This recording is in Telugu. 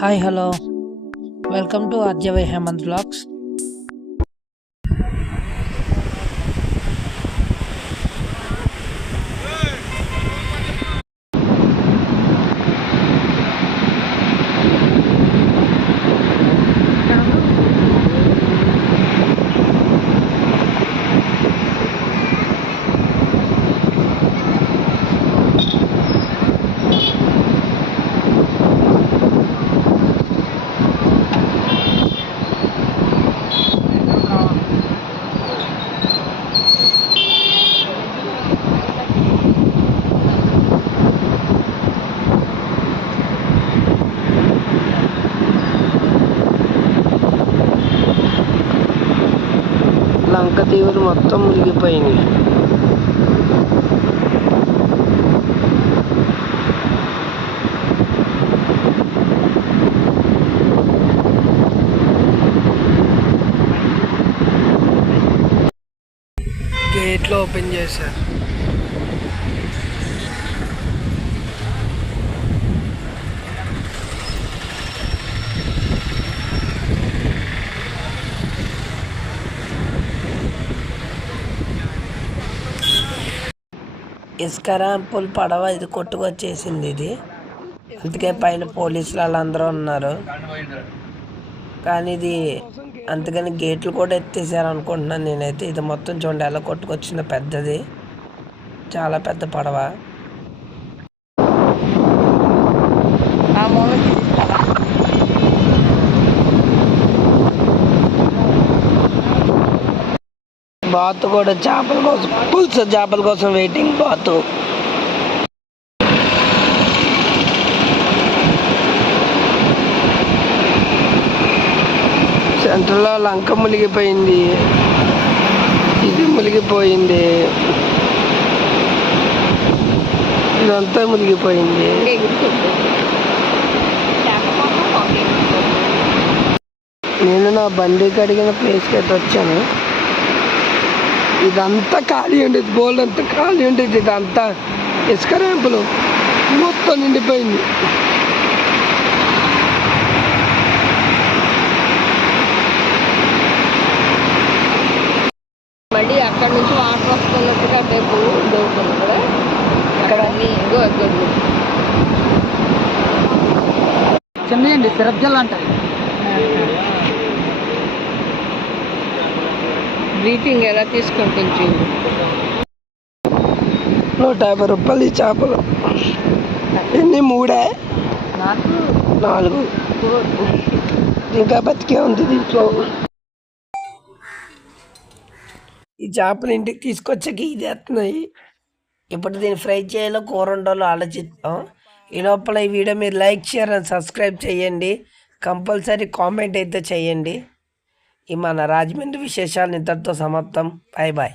hi hello welcome to R J Y Hemant blogs లంక తీవులు మొత్తం మునిగిపోయింది గేట్లు ఓపెన్ చేశారు. ఇసుక ర్యాంపుల్ పడవ ఇది కొట్టుకొచ్చేసింది ఇది. అందుకే పైన పోలీసులు వాళ్ళందరూ ఉన్నారు. కానీ ఇది అందుకని గేట్లు కూడా ఎత్తేసారు అనుకుంటున్నాను నేనైతే. ఇది మొత్తం చూడండి ఎలా కొట్టుకొచ్చిందో పెద్దది. చాలా పెద్ద పడవ. బాతు కూడా చేపల కోసం పులుసు చేపల కోసం వెయిటింగ్ బాతు. సెంటర్లో లంక మునిగిపోయింది. ఇది మునిగిపోయింది. ఇదంతా మునిగిపోయింది. నేను నా బండి కడిగిన ప్లేస్కి అయితే వచ్చాను. ఇదంతా ఖాళీ ఉండేది బోల్డ్ అంతా ఖాళీ ఉండేది ఇదంతా ఇసుక ర్యాంపులు మొత్తం నిండిపోయింది. మళ్ళీ అక్కడ నుంచి వాటర్ వస్తున్నట్టుగా రేపు దొరుకుతుంది కదా. అక్కడ అన్ని. చిన్నయండి సిరప్ జల్ అంటాయి బ్రీతింగ్ ఎలా తీసుకుంటుంది? నూట యాభై రూపాయలు ఈ చేపలు. ఎన్ని? మూడే? నాలుగు. ఇంకా బతికే ఉంది దీంట్లో. ఈ చేపలు ఇంటికి తీసుకొచ్చాక ఇది ఎత్తున్నాయి ఇప్పుడు దీన్ని ఫ్రై చేయాలో కూర ఉండాలో ఆలోచిద్దాం. ఈ లోపల ఈ వీడియో మీరు లైక్ షేర్ అండ్ సబ్స్క్రైబ్ చేయండి. కంపల్సరీ కామెంట్ అయితే చేయండి. ఈ మన రాజమండ్రి విశేషాలు ఇంతటితో సమాప్తం. Bye bye